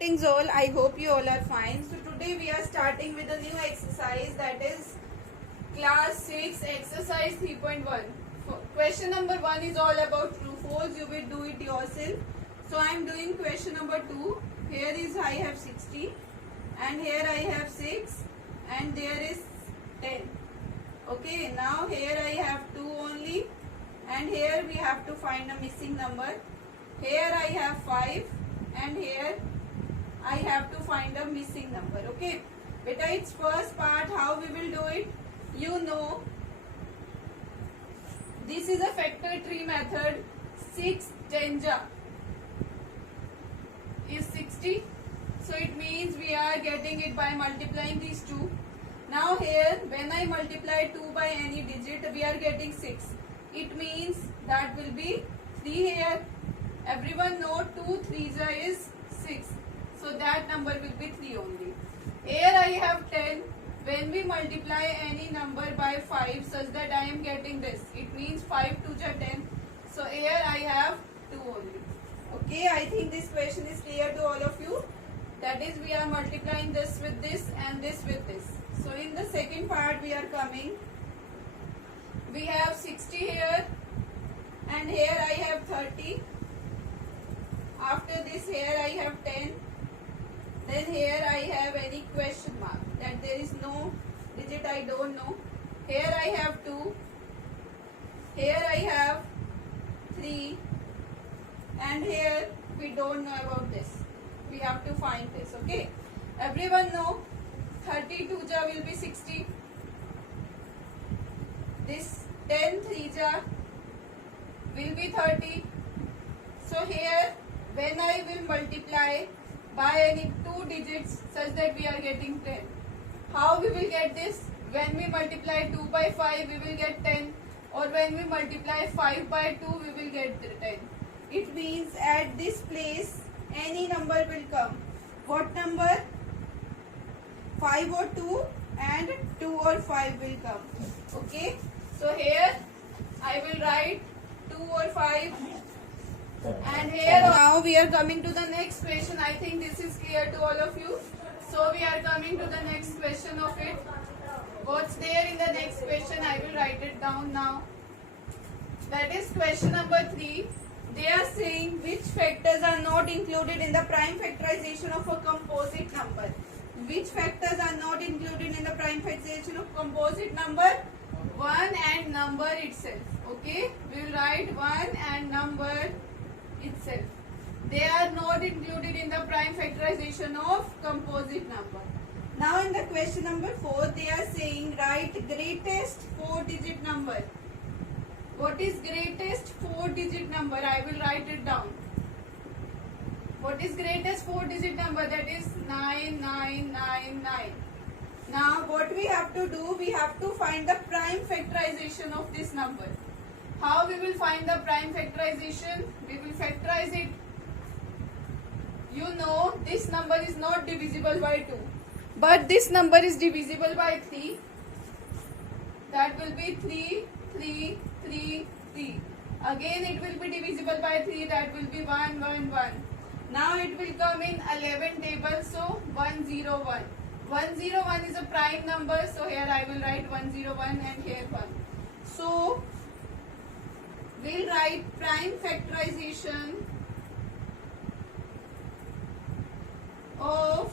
Greetings all, I hope you all are fine. So today we are starting with a new exercise, that is class 6 exercise 3.1. Question number 1 is all about true false. You will do it yourself. So I am doing question number 2. Here is I have 60 and here I have 6 and there is 10. Okay, now here I have 2 only and here we have to find a missing number. Here I have 5 and here I have to find a missing number. Okay, beta, its first part, how we will do it? You know, this is a factor tree method. 6 10 is 60. So it means we are getting it by multiplying these two. Now here, when I multiply 2 by any digit, we are getting 6. It means that will be 3 here. Everyone know 2 3s is 6. So that number will be 3 only. Here I have 10. When we multiply any number by 5 such that I am getting this, it means 5 2s are 10. So here I have 2 only. Okay, I think this question is clear to all of you. That is, we are multiplying this with this and this with this. So in the second part we are coming. We have 60 here and here I have 30. After this here I have 10. Then here I have any question mark, that there is no digit I don't know. Here I have 2. Here I have 3. And here we don't know about this. We have to find this. Okay. Everyone know 32 will be 60. This 10 3 will be 30. So here when I will multiply by any 2 digits such that we are getting 10. How we will get this? When we multiply 2 by 5 we will get 10, or when we multiply 5 by 2 we will get 10. It means at this place any number will come. What number? 5 or 2 and 2 or 5 will come. Okay. So here I will write 2 or 5. And here now we are coming to the next question. I think this is clear to all of you. So we are coming to the next question of it. What's there in the next question? I will write it down now. That is question number 3. They are saying which factors are not included in the prime factorization of a composite number. Which factors are not included in the prime factorization of composite number? 1 and number itself. Okay, we will write 1 and number itself. They are not included in the prime factorization of composite number. Now in the question number 4, they are saying write greatest 4-digit number. What is greatest 4-digit number? I will write it down. What is greatest 4-digit number? That is 9999. Now what we have to do? We have to find the prime factorization of this number. How we will find the prime factorization? We will factorize it. You know this number is not divisible by 2. But this number is divisible by 3. That will be 3, 3, 3, 3. Again it will be divisible by 3. That will be 1, 1, 1. Now it will come in 11 tables. So 101. 101 is a prime number. So here I will write 101 and here 1. So we'll write prime factorization of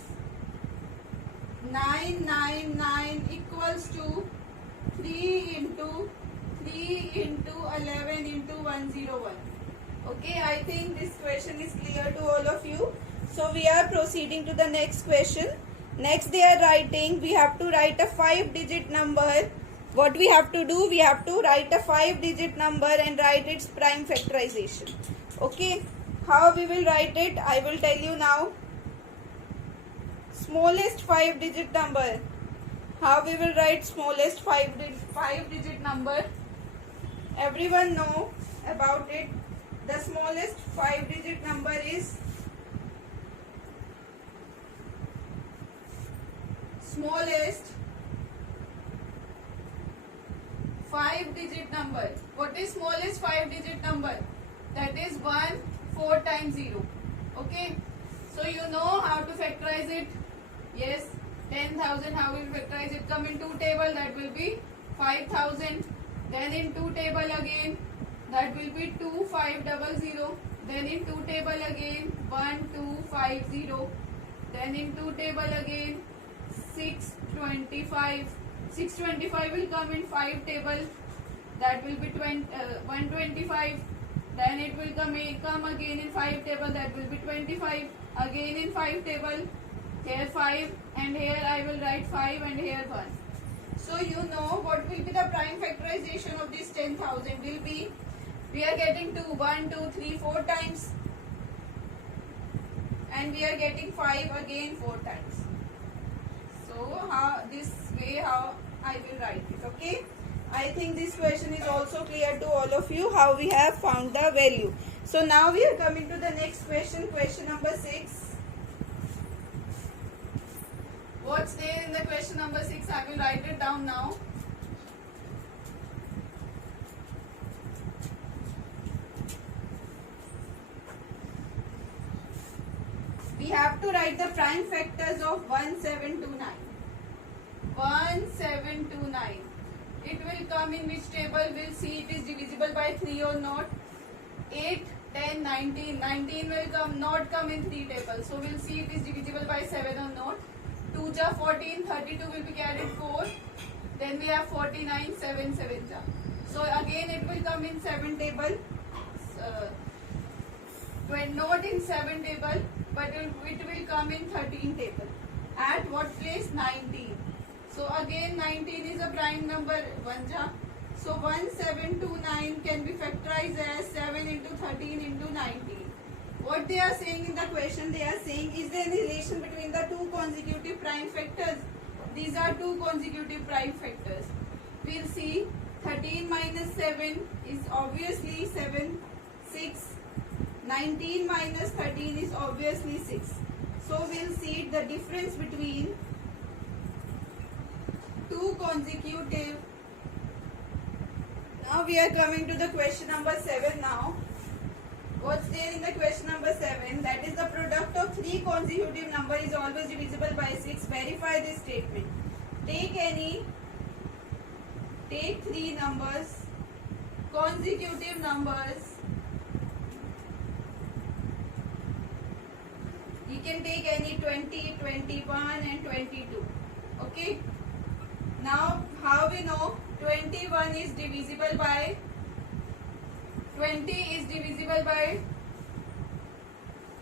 999 equals to 3 into 11 into 101. Okay, I think this question is clear to all of you. So we are proceeding to the next question. Next they are writing, we have to write a 5-digit number. What we have to do? We have to write a 5-digit number and write its prime factorization. Okay, how we will write it? I will tell you now. Smallest 5-digit number. How we will write smallest 5-digit number? Everyone know about it. The smallest 5-digit number is smallest 5-digit number. What is smallest 5-digit number? That is 1 4 times 0. Okay. So you know how to factorize it. Yes, 10,000. How will factorize it? Come in two table. That will be 5,000. Then in two table again. That will be 2500. Then in two table again 1250. Then in two table again 625. 625 will come in five table. That will be 125. Then it will come again in five table. That will be 25. Again in five table. Here 5 and here I will write 5 and here 1. So you know what will be the prime factorization of this 10,000 will be. We are getting 2, 1, 2, 3, 4 times. And we are getting 5 again 4 times. So this way how I will write it. Okay. I think this question is also clear to all of you how we have found the value. So now we are coming to the next question. Question number 6. What's there in the question number 6? I will write it down now. We have to write the prime factors of 1729. 1729. It will come in which table? We'll see it is divisible by 3 or not. 8, 10, 19. 19 will not come in 3 tables. So we'll see it is divisible by 7 or not. 2 ja 14, 32 will be carried 4. Then we have 49, 7, 7 ja. So again it will come in 7 table. Not in 7 table, but it will come in 13 table. At what place? 19. So again 19 is a prime number 1 ja. So 1729 can be factorized as 7 into 13 into 19. What they are saying in the question, they are saying, is there any relation between the two consecutive prime factors? These are two consecutive prime factors. We'll see 13 minus 7 is obviously 7, 6. 19 minus 13 is obviously 6. So we'll see the difference between two consecutive. Now we are coming to the question number 7 now. What's there in the question number 7? That is the product of 3 consecutive number is always divisible by 6. Verify this statement. Take 3 numbers, consecutive numbers. You can take any 20, 21 and 22. Okay. Now how we know 21 is divisible by 20 is divisible by,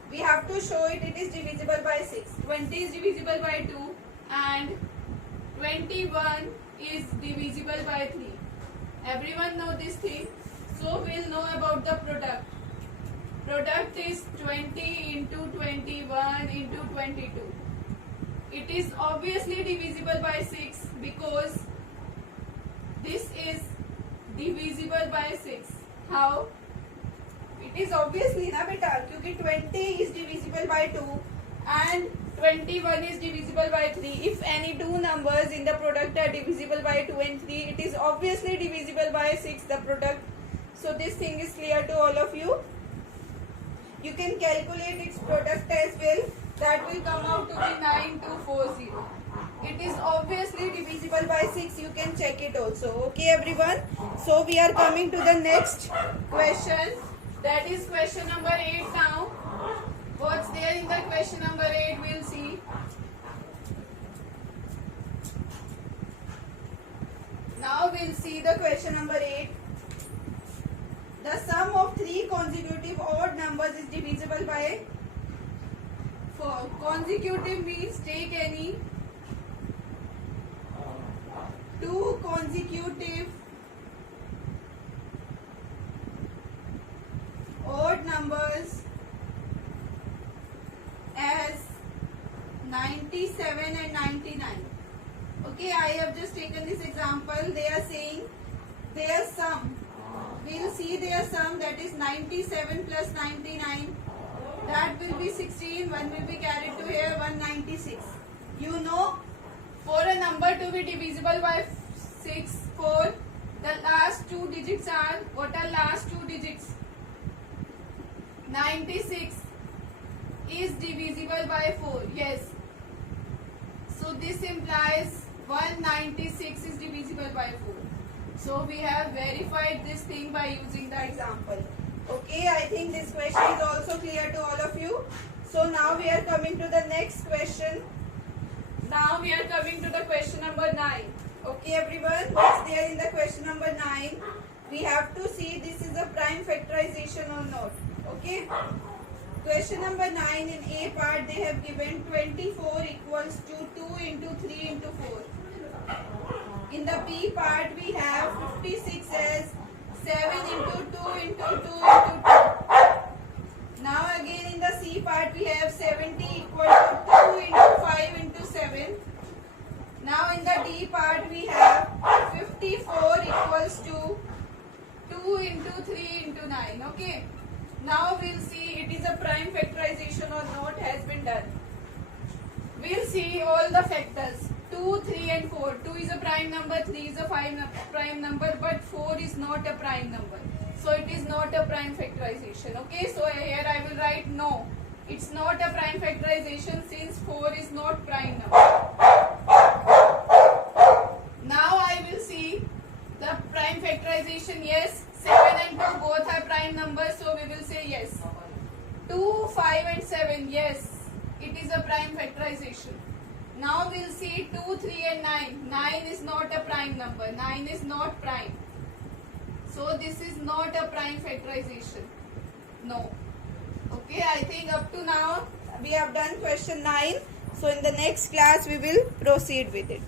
we have to show it is divisible by 6. 20 is divisible by 2 and 21 is divisible by 3. Everyone know this thing. So we'll know about the product. Product is 20 into 21 into 22. It is obviously divisible by 6 because this is divisible by 6. How? It is obviously na beta, because 20 is divisible by 2 and 21 is divisible by 3. If any two numbers in the product are divisible by 2 and 3, it is obviously divisible by 6, the product. So this thing is clear to all of you. You can calculate its product as well. That will come out to be 9240. It is obviously divisible by 6. You can check it also. Okay, everyone. So we are coming to the next question. That is question number 8 now. What's there in the question number 8? We'll see. Now we'll see the question number 8. The sum of 3 consecutive odd numbers is divisible by 4. Consecutive means take any 2 consecutive odd numbers as 97 and 99. Okay, I have just taken this example. They are saying their sum. We will see their sum, that is 97 plus 99. That will be 16. 1 will be carried to here, 196. You know, for a number to be divisible by 6, 4, the last 2 digits are, what are last 2 digits? 96 is divisible by 4. Yes. So this implies 196 is divisible by 4. So we have verified this thing by using the example. Okay, I think this question is also clear to all of you. So now we are coming to the next question. Now we are coming to the question number 9. Okay everyone, what's there in the question number 9? We have to see this is a prime factorization or not. Okay. Question number 9 in A part they have given 24 equals to 2 into 3 into 4. In the B part we have 56 as 7 into 2 into 2 into 2. Now again in the C part we have 70 equal to 2 into 5 into 7. Now in the D part we have 54 equals to 2 into 3 into 9. Okay. Now we'll see it is a prime factorization or not has been done. We'll see all the factors 2, 3 and 4. 2 is a prime number, 3 is a prime number, but 4 is not a prime number. So it is not a prime factorization. Okay, so here I will write no. It's not a prime factorization since 4 is not prime number. Now I will see the prime factorization. Yes, 7 and 2 both are prime numbers, so we will say yes. 2, 5 and 7, yes, it is a prime factorization. Now we'll see 2, 3 and 9. 9 is not a prime number. 9 is not prime. So this is not a prime factorization. No. Okay, I think up to now we have done question 9. So in the next class we will proceed with it.